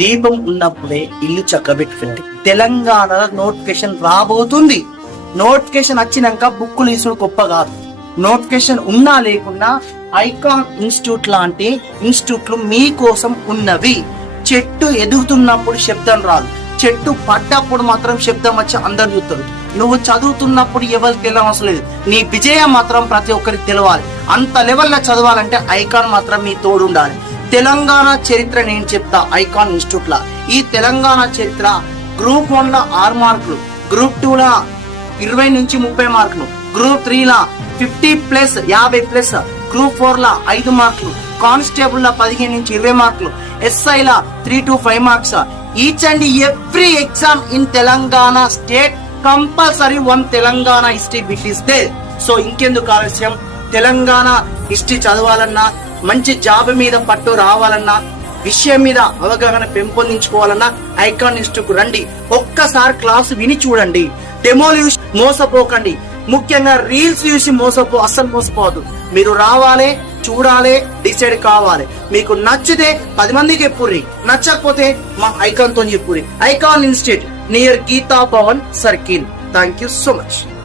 దీపం ఉన్నప్పుడే ఇల్లు చక్కబెట్టుకోండి. తెలంగాణలో నోటిఫికేషన్ రాబోతుంది. నోటిఫికేషన్ వచ్చినాక బుక్కులు తీసుడు గొప్ప కాదు. నోటిఫికేషన్ ఉన్నా లేకున్నా ఐకాన్ ఇన్స్టిట్యూట్ లాంటి ఇన్స్టిట్యూట్లు మీకోసం ఉన్నవి. చెట్టు ఎదుగుతున్నప్పుడు శబ్దం రాదు, చెట్టు పడ్డప్పుడు మాత్రం శబ్దం వచ్చి అందరు చూస్తారు. నువ్వు చదువుతున్నప్పుడు ఎవరికి తెలియవసరం లేదు, నీ విజయం మాత్రం ప్రతి ఒక్కరికి తెలవాలి. అంత లెవెల్లో చదవాలంటే ఐకాన్ మాత్రం మీ తోడు ఉండాలి. తెలంగాణ చరిత్ర నేను చెప్తా ఐకాన్ ఇన్స్టిట్యూట్ లా. ఈ తెలంగాణ చరిత్ర గ్రూప్ 1 లో 6 మార్కులు, గ్రూప్ 2 లా 20 నుంచి 30 మార్కులు, గ్రూప్ 3 లా 50+, 50+, గ్రూప్ 4 లా 5 మార్కులు, కానిస్టేబుల్ లా 15 నుంచి 20 మార్కులు, ఎస్ఐ లా 3 to 5 marks. Each and every exam in Telangana state compulsory 1 Telangana history bit is there. So ఇంకెందుకు ఆలస్యం? తెలంగాణ హిస్టరీ చదవాలన్నా, మంచి జాబ్ మీద పట్టు రావాలన్నా, విషయం మీద అవగాహన పెంపొందించుకోవాలన్నా ఐకాన్ ఇన్స్టిట్యూట్ రండి. ఒక్కసారి క్లాసు విని చూడండి. డెమోలు చూసి మోసపోకండి. ముఖ్యంగా రీల్స్ చూసి అస్సలు మోసపోవద్దు. మీరు రావాలి, చూడాలి, డిసైడ్ కావాలి. మీకు నచ్చితే 10 మందికి చెప్పుర్రి, నచ్చకపోతే మా ఐకాన్ తో చెప్పుర్రి. Icon institute near Geeta Bhavan circle. Thank you so much.